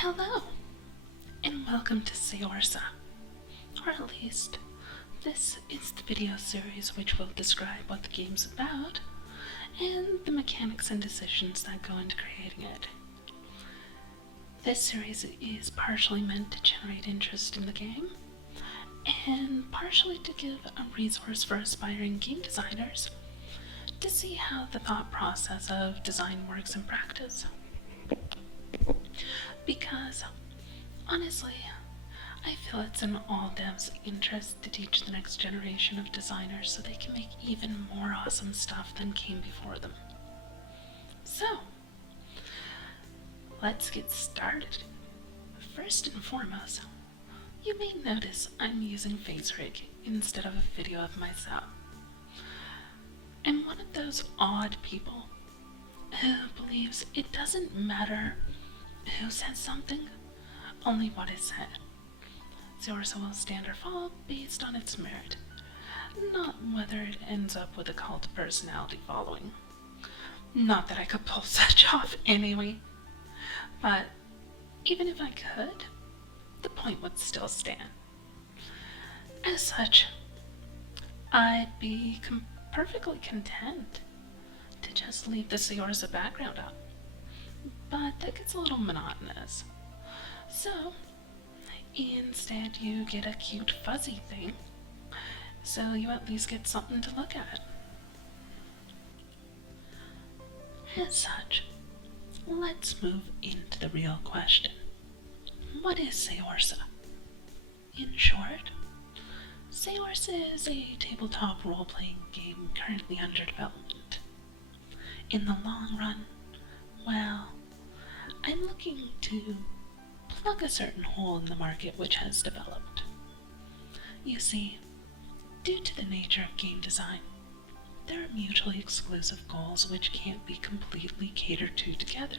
Hello, and welcome to Saorsa, or at least, this is the video series which will describe what the game's about, and the mechanics and decisions that go into creating it. This series is partially meant to generate interest in the game, and partially to give a resource for aspiring game designers to see how the thought process of design works in practice. Because, honestly, I feel it's in all devs' interest to teach the next generation of designers so they can make even more awesome stuff than came before them. So, let's get started. First and foremost, you may notice I'm using FaceRig instead of a video of myself. I'm one of those odd people who believes it doesn't matter who says something, only what is said. Saorsa will stand or fall based on its merit, not whether it ends up with a cult personality following. Not that I could pull such off anyway, but even if I could, the point would still stand. As such, I'd be perfectly content to just leave the Saorsa background up. But that gets a little monotonous. So, instead you get a cute fuzzy thing, so you at least get something to look at. As such, let's move into the real question. What is Saorsa? In short, Saorsa is a tabletop role-playing game currently under development. In the long run, well, I'm looking to plug a certain hole in the market which has developed. You see, due to the nature of game design, there are mutually exclusive goals which can't be completely catered to together.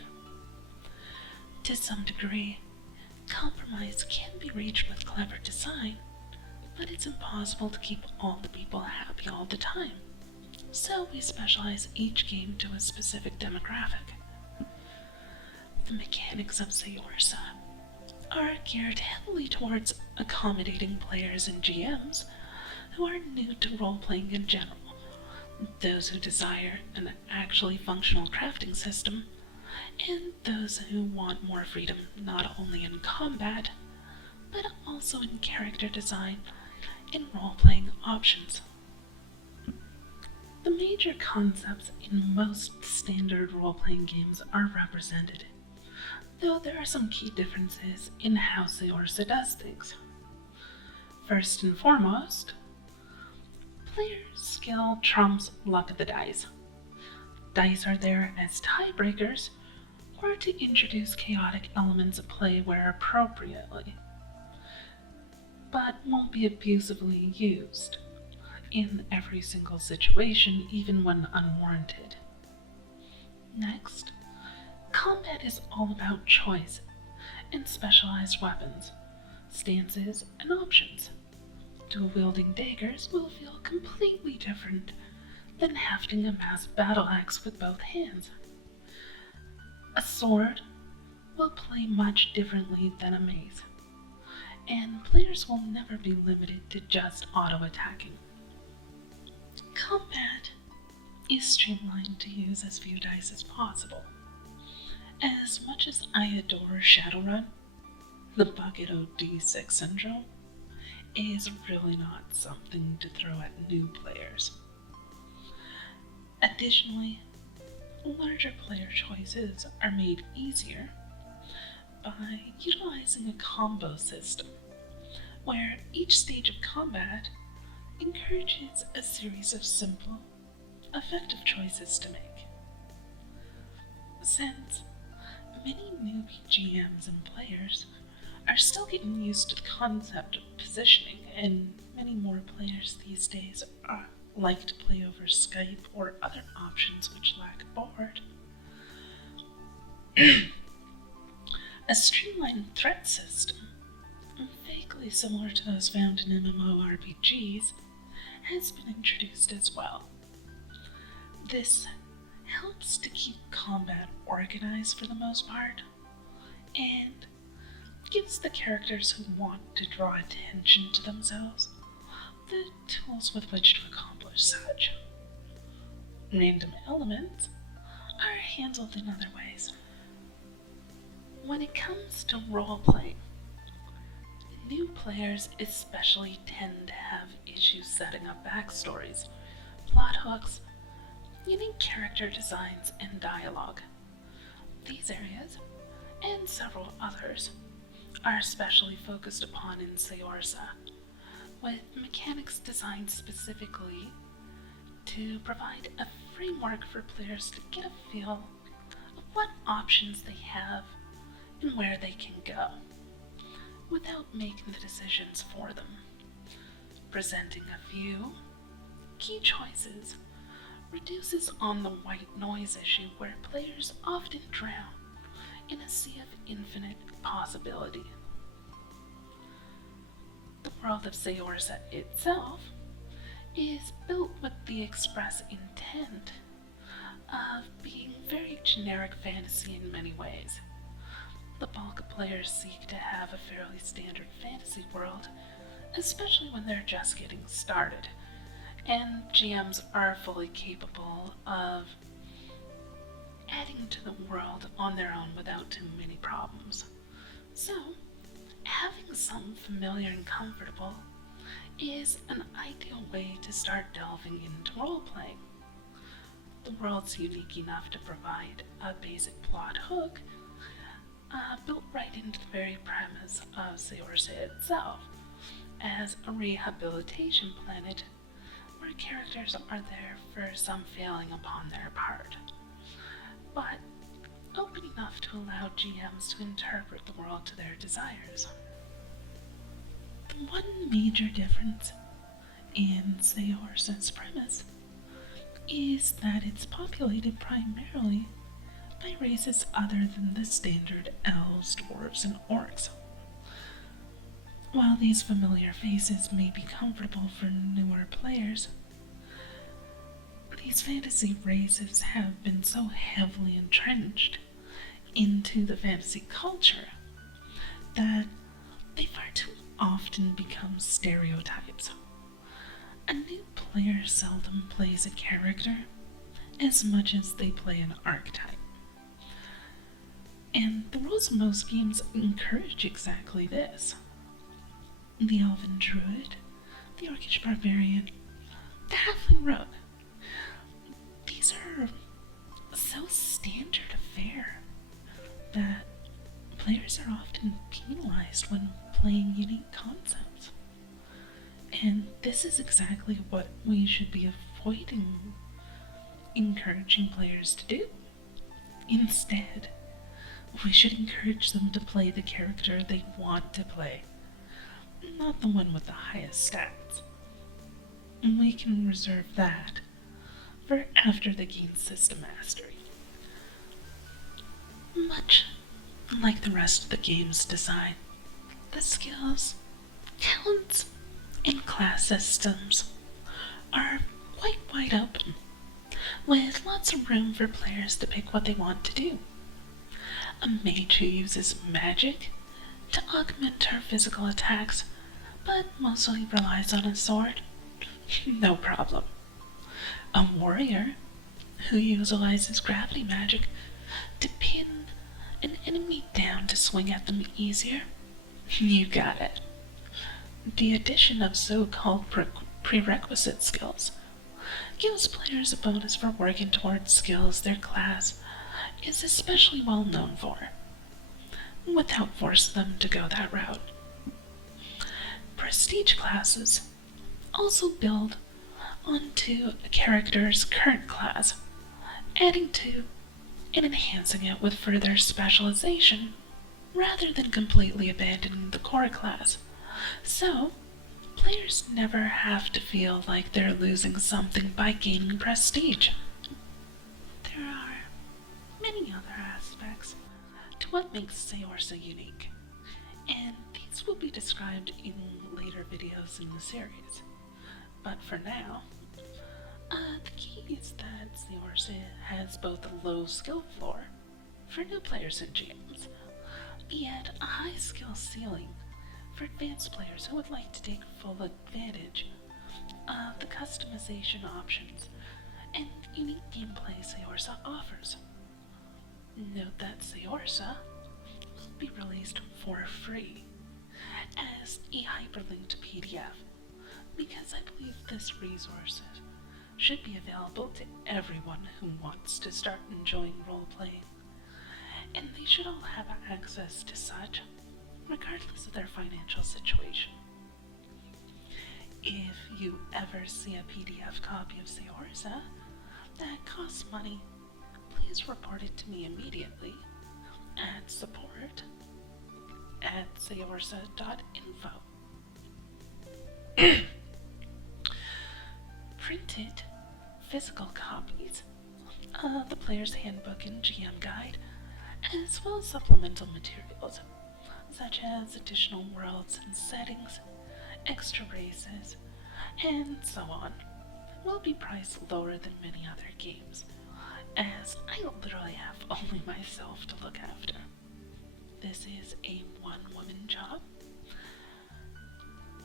To some degree, compromise can be reached with clever design, but it's impossible to keep all the people happy all the time. So we specialize each game to a specific demographic. The mechanics of Saorsa are geared heavily towards accommodating players and GMs who are new to role-playing in general, those who desire an actually functional crafting system, and those who want more freedom not only in combat, but also in character design and role-playing options. The major concepts in most standard role-playing games are represented, though there are some key differences in how Saorsa does things. First and foremost, player skill trumps luck of the dice. Dice are there as tiebreakers or to introduce chaotic elements of play where appropriately, but won't be abusively used in every single situation, even when unwarranted. Next, combat is all about choice and specialized weapons, stances, and options. Dual-wielding daggers will feel completely different than hefting a massive battle axe with both hands. A sword will play much differently than a mace, and players will never be limited to just auto-attacking. Combat is streamlined to use as few dice as possible. As much as I adore Shadowrun, the bucket of D6 syndrome is really not something to throw at new players. Additionally, larger player choices are made easier by utilizing a combo system, where each stage of combat encourages a series of simple, effective choices to make. Since many newbie GMs and players are still getting used to the concept of positioning, and many more players these days like to play over Skype or other options which lack a board, a streamlined threat system, vaguely similar to those found in MMORPGs, has been introduced as well. This helps to keep combat organized for the most part, and gives the characters who want to draw attention to themselves the tools with which to accomplish such. Random elements are handled in other ways. When it comes to role-playing, new players especially tend to have issues setting up backstories, plot hooks, unique character designs, and dialogue. These areas, and several others, are especially focused upon in Saorsa, with mechanics designed specifically to provide a framework for players to get a feel of what options they have and where they can go, without making the decisions for them. Presenting a few key choices reduces on the white noise issue where players often drown in a sea of infinite possibility. The world of Saorsa itself is built with the express intent of being very generic fantasy in many ways. The bulk of players seek to have a fairly standard fantasy world, especially when they're just getting started, and GMs are fully capable of adding to the world on their own without too many problems. So, having something familiar and comfortable is an ideal way to start delving into role-playing. The world's unique enough to provide a basic plot hook, built right into the very premise of Saorsa itself, as a rehabilitation planet where characters are there for some failing upon their part, but open enough to allow GMs to interpret the world to their desires. The one major difference in Saorsa's premise is that it's populated primarily by races other than the standard elves, dwarves, and orcs. While these familiar faces may be comfortable for newer players, these fantasy races have been so heavily entrenched into the fantasy culture that they far too often become stereotypes. A new player seldom plays a character as much as they play an archetype. And the rules of most games encourage exactly this. The elven druid, the orcish barbarian, the halfling rogue. These are so standard of fare that players are often penalized when playing unique concepts. And this is exactly what we should be avoiding encouraging players to do. Instead, we should encourage them to play the character they want to play, not the one with the highest stats. And we can reserve that for after they gain system mastery. Much like the rest of the game's design, the skills, talents, and class systems are quite wide open, with lots of room for players to pick what they want to do. A mage who uses magic to augment her physical attacks, but mostly relies on a sword? No problem. A warrior who utilizes gravity magic to pin an enemy down to swing at them easier? You got it. The addition of so-called prerequisite skills gives players a bonus for working towards skills their class is especially well known for, without forcing them to go that route. Prestige classes also build onto a character's current class, adding to and enhancing it with further specialization, rather than completely abandoning the core class. So, players never have to feel like they're losing something by gaining prestige. There are many other aspects to what makes Saorsa unique, and these will be described in later videos in the series. But for now, the key is that Saorsa has both a low skill floor for new players and GMs, yet a high skill ceiling for advanced players who would like to take full advantage of the customization options and unique gameplay Saorsa offers. Note that Saorsa will be released for free as a hyperlinked PDF because I believe this resource should be available to everyone who wants to start enjoying role-playing, and they should all have access to such regardless of their financial situation. If you ever see a PDF copy of Saorsa that costs money, please report it to me immediately at support@saorsa.info. Printed physical copies of the player's handbook and GM guide, as well as supplemental materials such as additional worlds and settings, extra races, and so on, will be priced lower than many other games, as I literally have only myself to look after. This is a one-woman job.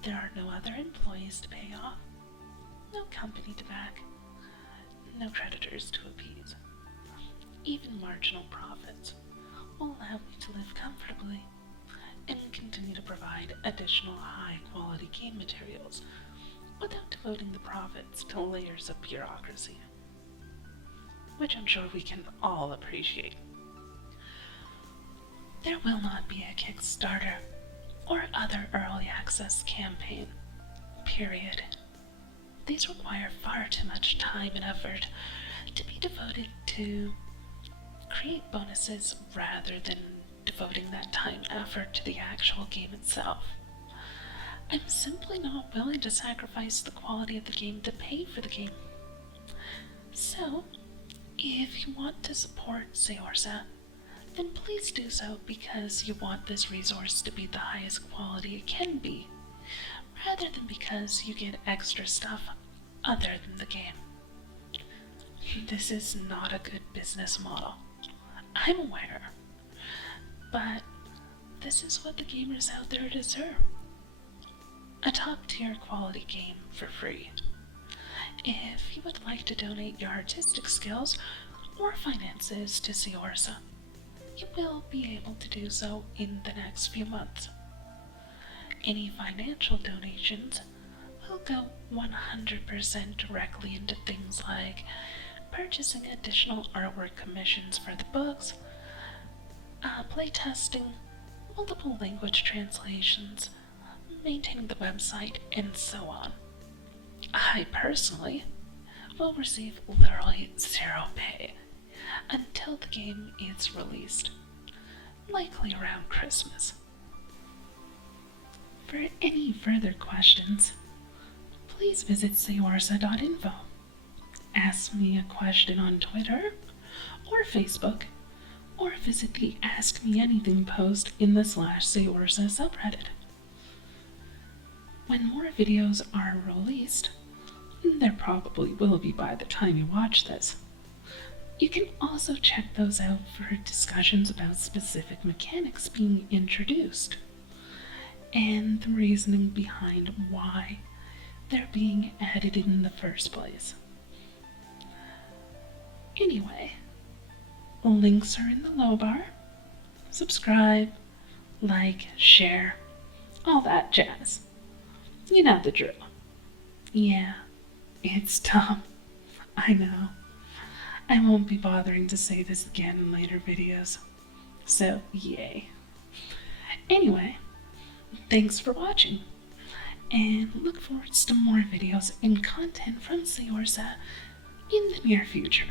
There are no other employees to pay off, no company to back, no creditors to appease. Even marginal profits will allow me to live comfortably and continue to provide additional high-quality game materials without devoting the profits to layers of bureaucracy, which I'm sure we can all appreciate. There will not be a Kickstarter or other early access campaign, period. These require far too much time and effort to be devoted to create bonuses rather than devoting that time and effort to the actual game itself. I'm simply not willing to sacrifice the quality of the game to pay for the game. So, if you want to support Saorsa, then please do so because you want this resource to be the highest quality it can be, rather than because you get extra stuff other than the game. This is not a good business model, I'm aware, but this is what the gamers out there deserve. A top-tier quality game for free. If you would like to donate your artistic skills or finances to Saorsa, you will be able to do so in the next few months. Any financial donations will go 100% directly into things like purchasing additional artwork commissions for the books, playtesting, multiple language translations, maintaining the website, and so on. I personally will receive literally zero pay until the game is released, likely around Christmas. For any further questions, please visit saorsa.info. Ask me a question on Twitter or Facebook, or visit the Ask Me Anything post in the /Saorsa subreddit. When more videos are released, there probably will be by the time you watch this, you can also check those out for discussions about specific mechanics being introduced, and the reasoning behind why they're being added in the first place. Anyway, links are in the low bar. Subscribe, like, share, all that jazz. You know the drill. Yeah, it's dumb. I know. I won't be bothering to say this again in later videos. So, yay. Anyway, thanks for watching, and look forward to more videos and content from Saorsa in the near future.